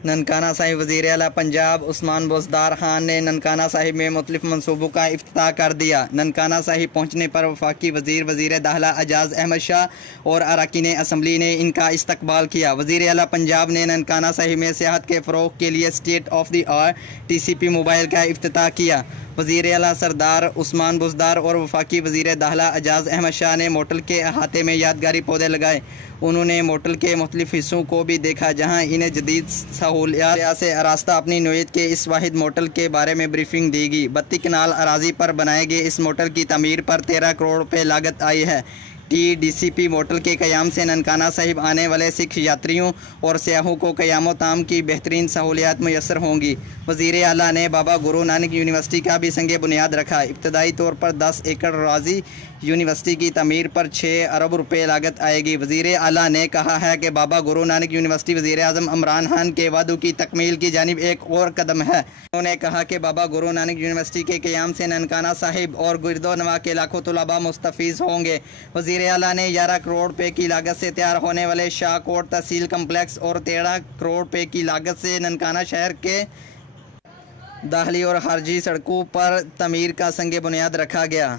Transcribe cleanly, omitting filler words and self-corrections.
ननकाना साहिब वज़ीर आला पंजाब उस्मान बुज़दार खान ने ननकाना साहिब में मुख्तलिफ मनसूबों का इफ्तिताह कर दिया। ननकाना साहिब पहुँचने पर वफाकी वज़ीर दाखिला एजाज़ अहमद शाह और अरकान असम्बली ने इनका इस्तकबाल किया। वज़ीर आला पंजाब ने ननकाना साहिब में सियाहत के फ़रोग़ के लिए state of the art TCP mobile का इफ्तिताह किया। वज़ीर आला सरदार उस्मान बुज़दार और वफाकी वज़ीर दाखिला एजाज़ अहमद शाह ने मोटल के अहाते में यादगारी पौधे लगाए। उन्होंने मोटल के मुख्तलिफ हिस्सों को भी देखा जहाँ इन्हें जदीद सहूलियात से आरास्ता अपनी नौइयत के इस वाहिद मोटल के बारे में ब्रीफिंग दी गई। 32 कनाल अराजी पर बनाए गए इस मोटल की तमीर पर 13 करोड़ रुपये लागत आई है। DCP मोटल के क़याम से ननकाना साहिब आने वाले सिख यात्रियों और सयाहों को क़याम ताम की बेहतरीन सहूलियात मैसर होंगी। वज़ीर आला ने बाबा गुरु नानक यूनिवर्सिटी का भी संग बुनियाद रखा। इब्तदाई तौर पर 10 एकड़ राजी यूनिवर्सिटी की तमीर पर 6 अरब रुपये लागत आएगी। वज़ीर आला ने कहा है कि बाबा गुरु नानक यूनिवर्सिटी वज़ीर आज़म इमरान खान के वादों की तकमील की जानिब एक और कदम है। उन्होंने कहा कि बाबा गुरु नानक यूनिवर्सिटी के क़याम से ननकाना साहिब और गिरदो नवा के लाखों तलबा मुस्तफ़ीज़ होंगे। वज़ीर आला ने 11 करोड़ रुपये की लागत से तैयार होने वाले शाहकोट तहसील कम्प्लेक्स और 13 करोड़ रुपये की लागत से ननकाना शहर के दाखिली और खारजी सड़कों पर तमीर का संग बुनियाद रखा गया।